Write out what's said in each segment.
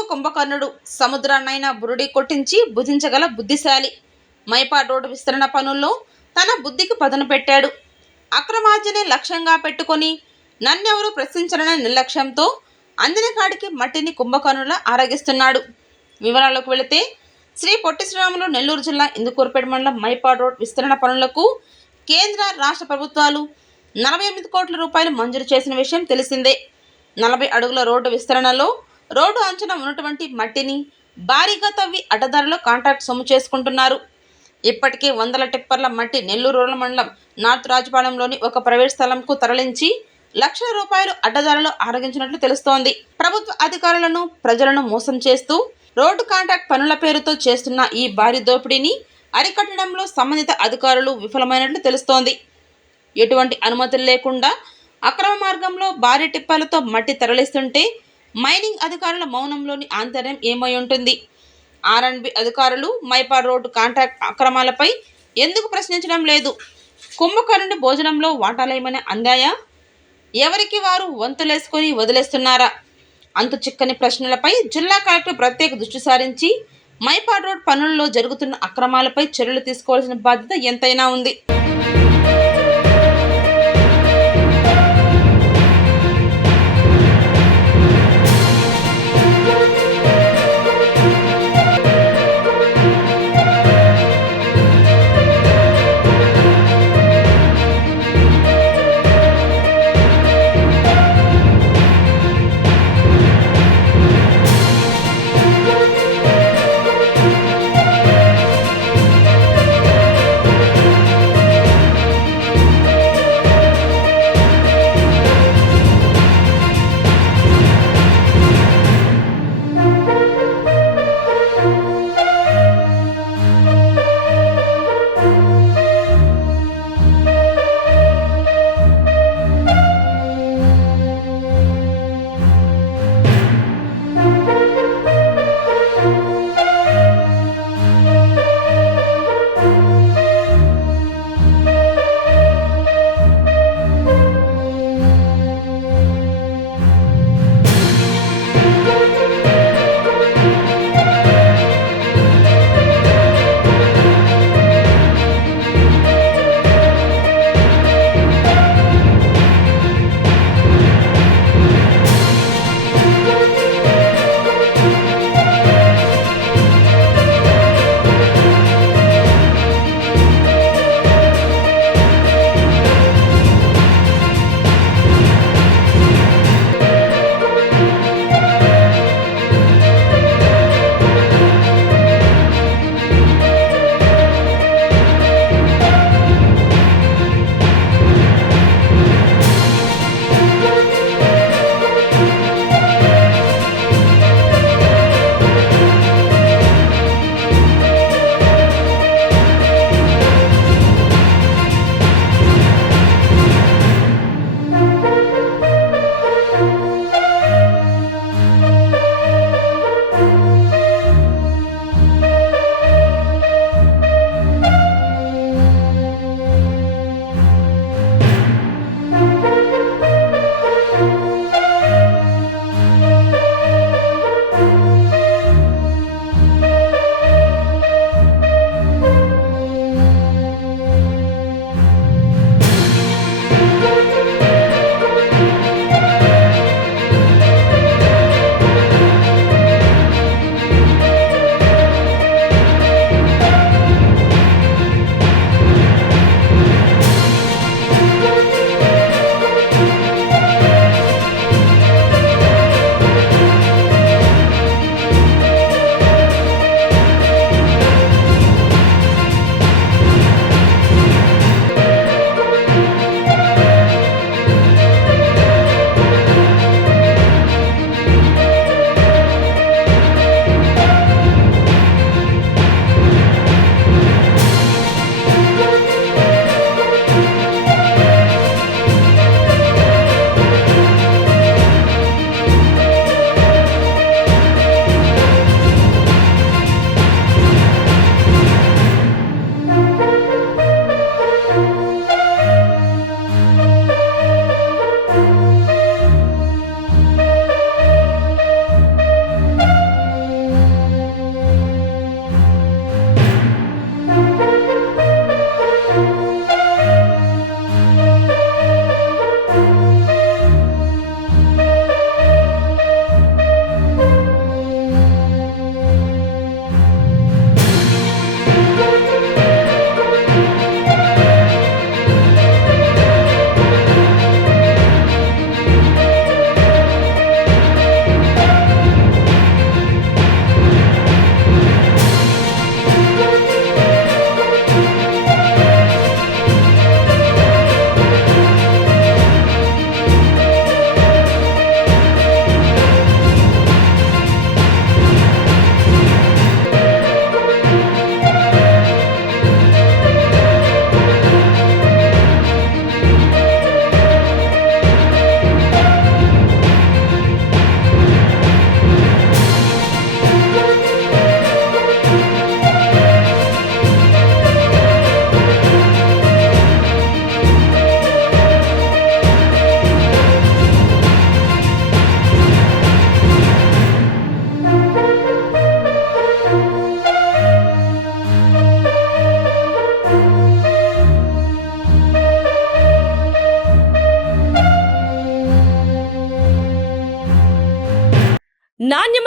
తెలివి కుంభకర్ణుడు, సముద్రాన్నైనా బురుడి కొట్టించి భుజించగల బుద్ధిశాలి. మైపాడ్ రోడ్డు విస్తరణ పనుల్లో తన బుద్ధికి పదును పెట్టాడు. అక్రమార్జనే లక్ష్యంగా పెట్టుకొని నన్నెవరూ ప్రశ్నించరనే నిర్లక్ష్యంతో అందిన కాడికి మట్టిని కుంభకర్ణులా ఆరగిస్తున్నాడు. వివరాల్లోకి వెళితే, శ్రీ పొట్టి శ్రీరాములు నెల్లూరు జిల్లా ఇందుకూరుపేట మండలం మైపాడ్ రోడ్ విస్తరణ పనులకు కేంద్ర రాష్ట్ర ప్రభుత్వాలు 48 కోట్ల రూపాయలు మంజూరు చేసిన విషయం తెలిసిందే. 40 అడుగుల రోడ్డు విస్తరణలో రోడ్డు అంచున ఉన్నటువంటి మట్టిని భారీగా తవ్వి అడ్డదారిలో కాంట్రాక్ట్ సొమ్ము చేసుకుంటున్నారు. ఇప్పటికే వందల టిప్పర్ల మట్టి నెల్లూరు రూరల్ మండలం నార్త్ రాజపాలెంలోని ఒక ప్రైవేట్ స్థలంకు తరలించి లక్షల రూపాయలు అడ్డదారిలో ఆరగించినట్లు తెలుస్తోంది. ప్రభుత్వ అధికారులను, ప్రజలను మోసం చేస్తూ రోడ్డు కాంట్రాక్ట్ పనుల పేరుతో చేస్తున్న ఈ భారీ దోపిడీని అరికట్టడంలో సంబంధిత అధికారులు విఫలమైనట్లు తెలుస్తోంది. ఎటువంటి అనుమతులు లేకుండా అక్రమ మార్గంలో భారీ టిప్పర్లతో మట్టి తరలిస్తుంటే మైనింగ్ అధికారుల మౌనంలోని ఆంతర్యం ఏమై ఉంటుంది? ఆర్అండ్బి అధికారులు మైపాడ్ రోడ్డు కాంట్రాక్ట్ అక్రమాలపై ఎందుకు ప్రశ్నించడం లేదు? కుంభకర్ణుడి భోజనంలో వాటాలేమైనా అందాయా? ఎవరికి వారు వంతులేసుకొని వదిలేస్తున్నారా? అంతు చిక్కని ప్రశ్నలపై జిల్లా కలెక్టర్ ప్రత్యేక దృష్టి సారించి మైపాడ్ రోడ్ పనుల్లో జరుగుతున్న అక్రమాలపై చర్యలు తీసుకోవాల్సిన బాధ్యత ఎంతైనా ఉంది.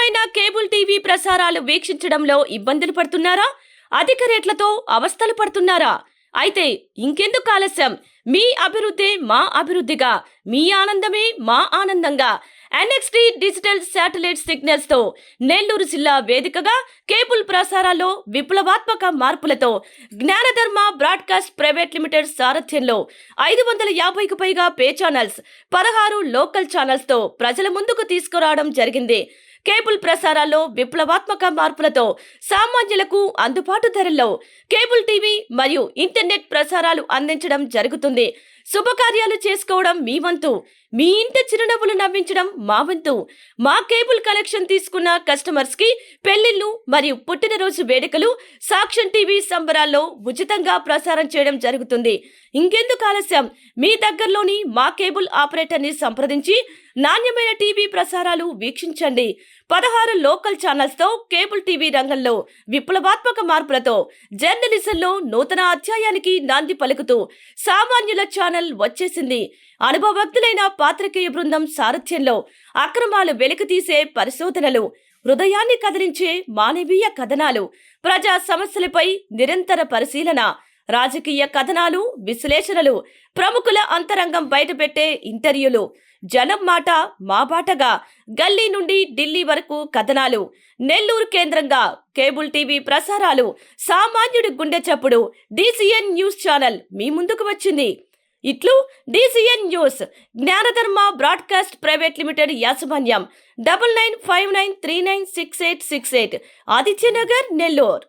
నాణ్యమైన కేబుల్ టీవీ ప్రసారాలు వీక్షించడంలో ఇబ్బందులు పడుతున్నారా? అధిక రేట్లతో అవస్థలు పడుతున్నారా? అయితే ఇంకెందుకు ఆలస్యం? మీ అభివృద్ధి మా అభివృద్ధిగా, మీ ఆనందమే మా ఆనందంగా NXT డిజిటల్ శాటిలైట్ సిగ్నల్స్ తో నెల్లూరు జిల్లా వేదికగా కేబుల్ ప్రసారాల్లో విప్లవాత్మక మార్పులతో జ్ఞానధర్మ బ్రాడ్కాస్ట్ ప్రైవేట్ లిమిటెడ్ సారథ్యంలో 550కు పైగా పే ఛానల్స్, 16 లోకల్ ఛానల్స్ తో ప్రజల ముందుకు తీసుకురావడం జరిగింది. కేబుల్ ప్రసారాల్లో విప్లవాత్మక మార్పులతో సామాన్యులకు అందుబాటు ధరల్లో కేబుల్ టీవీ మరియు ఇంటర్నెట్ ప్రసారాలు అందించడం జరుగుతుంది. శుభకార్యాలు చేసుకోవడం మీ వంతు, మీ ఇంటి చిరునవ్వులు నవ్వించడం మా వంతు. మా కేబుల్ కనెక్షన్ తీసుకున్న కస్టమర్స్ కి పెళ్లిళ్లు మరియు పుట్టినరోజు వేడుకలు సాక్ష్యం టీవీ సంబరాల్లో ఉచితంగా ప్రసారం చేయడం జరుగుతుంది. ఇంకెందుకు ఆలస్యం? మీ దగ్గరలోని మా కేబుల్ ఆపరేటర్ ని సంప్రదించి నాణ్యమైన టీవీ ప్రసారాలు వీక్షించండి. 16 లోకల్ ఛానల్స్ తో కేబుల్ టీవీ రంగంలో విప్లవాత్మక మార్పులతో జర్నలిజంలో నూతన అధ్యాయానికి నాంది పలుకుతూ సామాన్యుల ఛానల్ వచ్చేసింది. అనుభవజ్ఞులైన పాత్రికేయ బృందం సారథ్యంలో అక్రమాలు వెలికితీసే పరిశోధనలు, హృదయాన్ని కదిలించే మానవీయ కథనాలు, ప్రజా సమస్యలపై నిరంతర పరిశీలన, రాజకీయ కథనాలు, విశ్లేషణలు, ప్రముఖుల అంతరంగం బయటపెట్టే ఇంటర్వ్యూలు, జనం మాట మా బాటగా గల్లీ నుండి ఢిల్లీ వరకు కథనాలు, నెల్లూరు కేంద్రంగా కేబుల్ టీవీ ప్రసారాలు, సామాన్యుడి గుండె చప్పుడు DCN న్యూస్ ఛానల్ మీ ముందుకు వచ్చింది. ఇట్లు DCN news, జ్ఞానధర్మ broadcast private limited యాజమాన్యం, 9959396868, ఆదిత్యనగర్, నెల్లూరు.